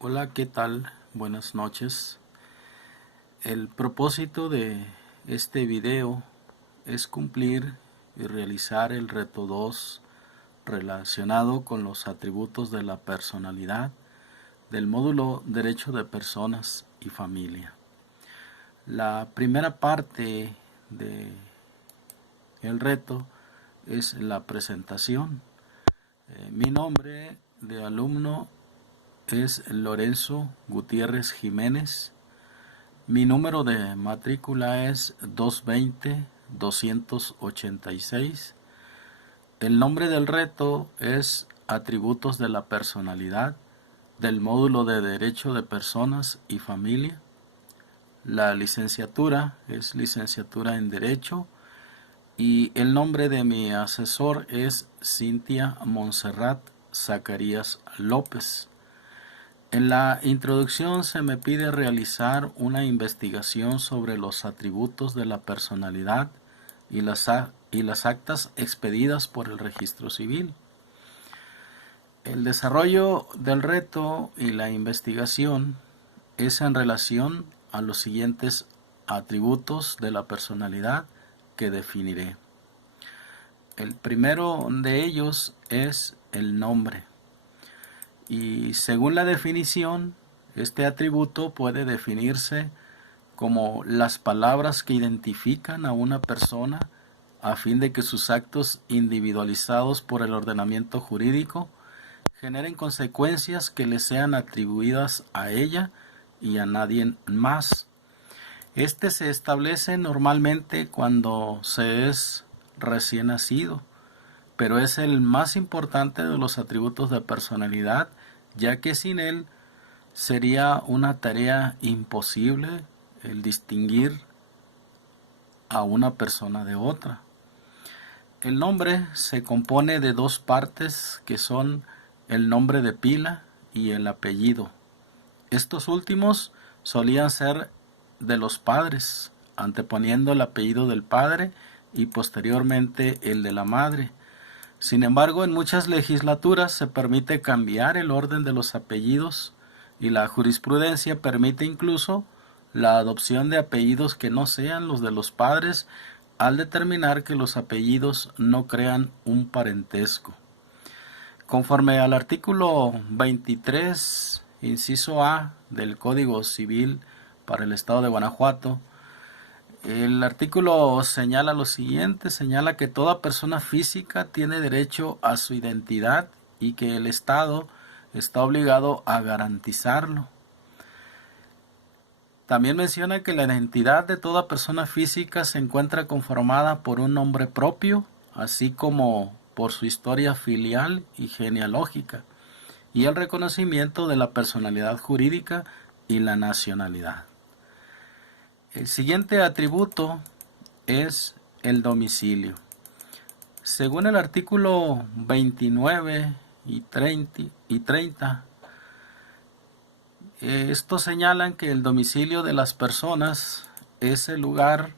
Hola, ¿qué tal? Buenas noches. El propósito de este video es cumplir y realizar el reto 2 relacionado con los atributos de la personalidad del módulo Derecho de Personas y Familia. La primera parte de el reto es la presentación. Mi nombre de alumno es Lorenzo Gutiérrez Jiménez. Mi número de matrícula es 220-286. El nombre del reto es Atributos de la Personalidad del módulo de Derecho de Personas y Familia. La licenciatura es licenciatura en Derecho y el nombre de mi asesor es Cintia Montserrat Zacarías López. En la introducción se me pide realizar una investigación sobre los atributos de la personalidad y las actas expedidas por el registro civil. El desarrollo del reto y la investigación es en relación a los siguientes atributos de la personalidad que definiré. El primero de ellos es el nombre. Y según la definición, este atributo puede definirse como las palabras que identifican a una persona a fin de que sus actos individualizados por el ordenamiento jurídico generen consecuencias que le sean atribuidas a ella y a nadie más. Este se establece normalmente cuando se es recién nacido, pero es el más importante de los atributos de personalidad, ya que sin él sería una tarea imposible el distinguir a una persona de otra. El nombre se compone de dos partes que son el nombre de pila y el apellido. Estos últimos solían ser de los padres, anteponiendo el apellido del padre y posteriormente el de la madre. Sin embargo, en muchas legislaturas se permite cambiar el orden de los apellidos y la jurisprudencia permite incluso la adopción de apellidos que no sean los de los padres al determinar que los apellidos no crean un parentesco. Conforme al artículo 23, inciso A del Código Civil para el Estado de Guanajuato, el artículo señala lo siguiente, señala que toda persona física tiene derecho a su identidad y que el Estado está obligado a garantizarlo. También menciona que la identidad de toda persona física se encuentra conformada por un nombre propio, así como por su historia filial y genealógica, y el reconocimiento de la personalidad jurídica y la nacionalidad. El siguiente atributo es el domicilio. Según el artículo 29 y 30, estos señalan que el domicilio de las personas es el lugar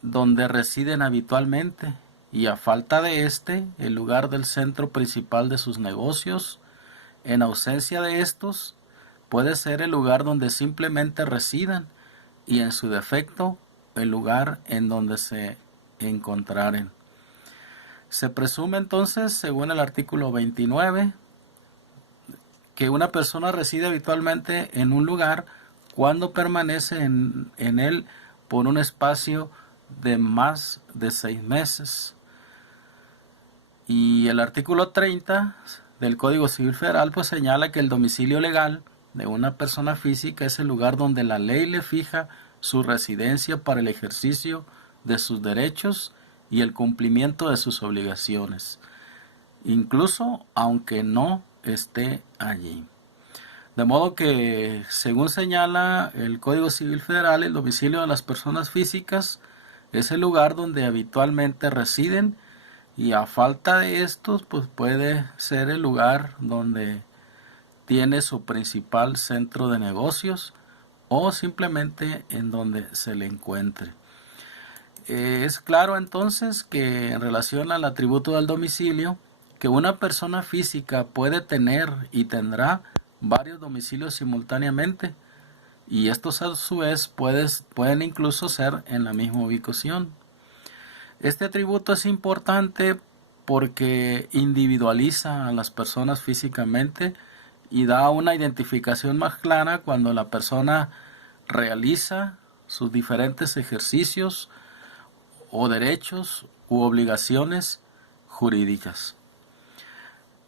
donde residen habitualmente y a falta de este, el lugar del centro principal de sus negocios. En ausencia de estos, puede ser el lugar donde simplemente residan y en su defecto el lugar en donde se encontraren. Se presume entonces, según el artículo 29, que una persona reside habitualmente en un lugar cuando permanece en él por un espacio de más de 6 meses. Y el artículo 30 del Código Civil Federal pues señala que el domicilio legal de una persona física es el lugar donde la ley le fija su residencia para el ejercicio de sus derechos y el cumplimiento de sus obligaciones, incluso aunque no esté allí. De modo que, según señala el Código Civil Federal, el domicilio de las personas físicas es el lugar donde habitualmente residen y a falta de estos, pues puede ser el lugar donde tiene su principal centro de negocios o simplemente en donde se le encuentre. Es claro entonces que en relación al atributo del domicilio, que una persona física puede tener y tendrá varios domicilios simultáneamente, y estos a su vez pueden incluso ser en la misma ubicación. Este atributo es importante porque individualiza a las personas físicamente y da una identificación más clara cuando la persona realiza sus diferentes ejercicios o derechos u obligaciones jurídicas.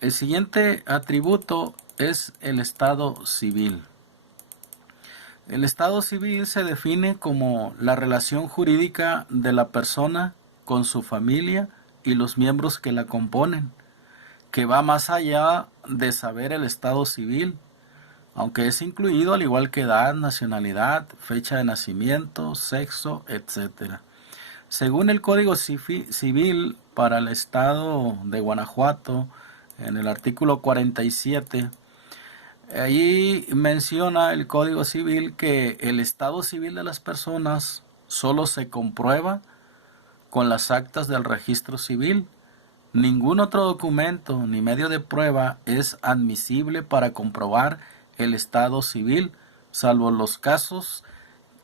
El siguiente atributo es el estado civil. El estado civil se define como la relación jurídica de la persona con su familia y los miembros que la componen, que va más allá de saber el estado civil, aunque es incluido al igual que edad, nacionalidad, fecha de nacimiento, sexo, etc. Según el Código Civil para el Estado de Guanajuato, en el artículo 47, ahí menciona el Código Civil que el estado civil de las personas solo se comprueba con las actas del registro civil. Ningún otro documento ni medio de prueba es admisible para comprobar el estado civil, salvo los casos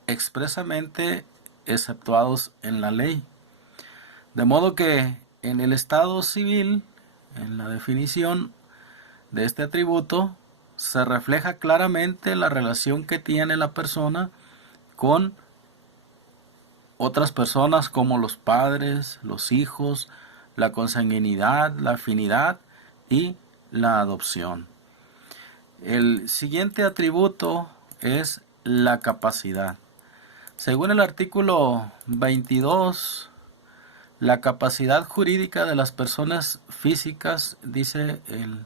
expresamente exceptuados en la ley. De modo que en el estado civil, en la definición de este atributo, se refleja claramente la relación que tiene la persona con otras personas como los padres, los hijos, la consanguinidad, la afinidad y la adopción. El siguiente atributo es la capacidad. Según el artículo 22, la capacidad jurídica de las personas físicas, dice el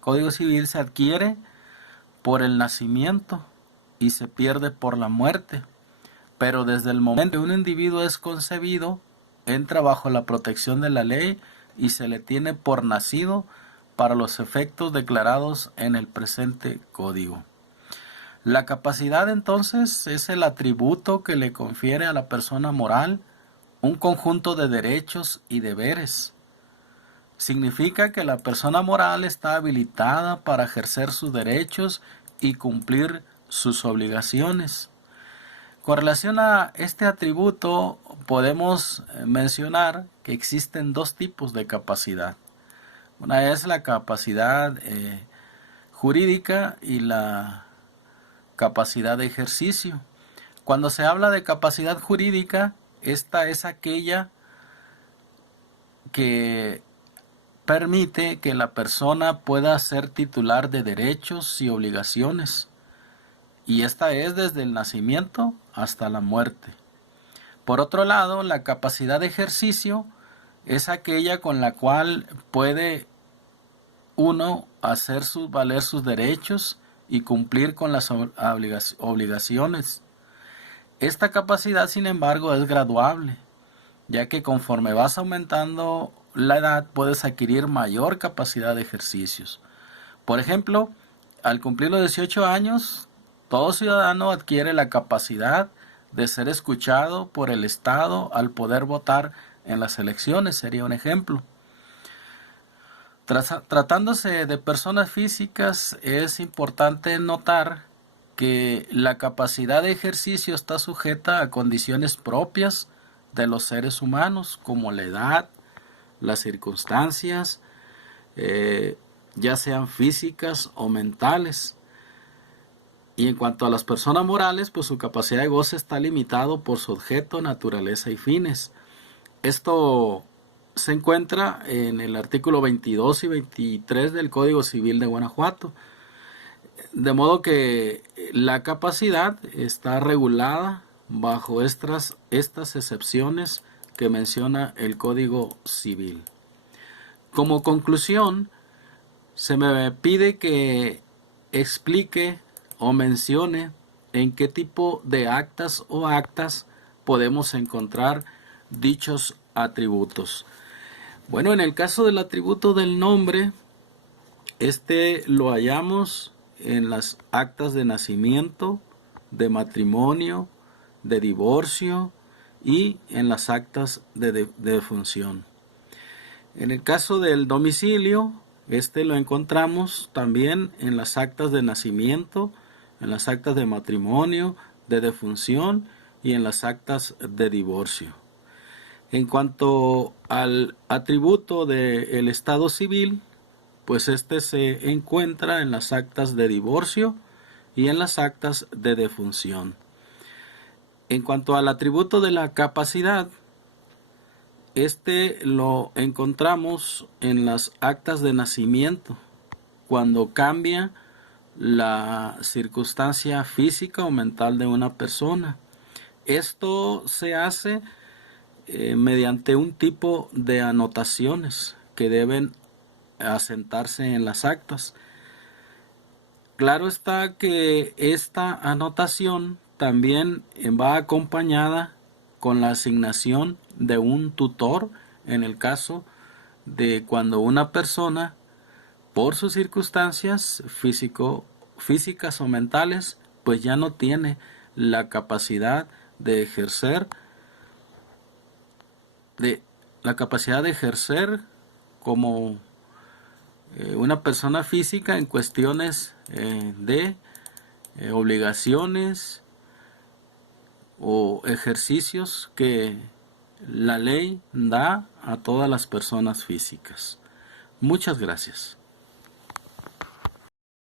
Código Civil, se adquiere por el nacimiento y se pierde por la muerte, pero desde el momento que un individuo es concebido, entra bajo la protección de la ley y se le tiene por nacido para los efectos declarados en el presente código. La capacidad entonces es el atributo que le confiere a la persona moral un conjunto de derechos y deberes. Significa que la persona moral está habilitada para ejercer sus derechos y cumplir sus obligaciones. Con relación a este atributo, podemos mencionar que existen dos tipos de capacidad. Una es la capacidad jurídica y la capacidad de ejercicio. Cuando se habla de capacidad jurídica, esta es aquella que permite que la persona pueda ser titular de derechos y obligaciones, y esta es desde el nacimiento hasta la muerte. Por otro lado, la capacidad de ejercicio es aquella con la cual puede uno hacer valer sus derechos y cumplir con las obligaciones. Esta capacidad, sin embargo, es graduable, ya que conforme vas aumentando la edad puedes adquirir mayor capacidad de ejercicios. Por ejemplo, al cumplir los 18 años, todo ciudadano adquiere la capacidad de ser escuchado por el Estado al poder votar en las elecciones, sería un ejemplo. Tratándose de personas físicas, es importante notar que la capacidad de ejercicio está sujeta a condiciones propias de los seres humanos, como la edad, las circunstancias, ya sean físicas o mentales. Y en cuanto a las personas morales, pues su capacidad de goce está limitado por su objeto, naturaleza y fines. Esto se encuentra en el artículo 22 y 23 del Código Civil de Guanajuato. De modo que la capacidad está regulada bajo estas excepciones que menciona el Código Civil. Como conclusión, se me pide que explique o mencione en qué tipo de actas o actas podemos encontrar dichos atributos. Bueno, en el caso del atributo del nombre, este lo hallamos en las actas de nacimiento, de matrimonio, de divorcio y en las actas de defunción. En el caso del domicilio, Este lo encontramos también en las actas de nacimiento, en las actas de matrimonio, de defunción y en las actas de divorcio. En cuanto al atributo del estado civil, pues este se encuentra en las actas de divorcio y en las actas de defunción. En cuanto al atributo de la capacidad, este lo encontramos en las actas de nacimiento, cuando cambia la circunstancia física o mental de una persona. Esto se hace mediante un tipo de anotaciones que deben asentarse en las actas. Claro está que esta anotación también va acompañada con la asignación de un tutor en el caso de cuando una persona, por sus circunstancias físicas o mentales, pues ya no tiene la capacidad de ejercer como una persona física en cuestiones de obligaciones o ejercicios que la ley da a todas las personas físicas. Muchas gracias.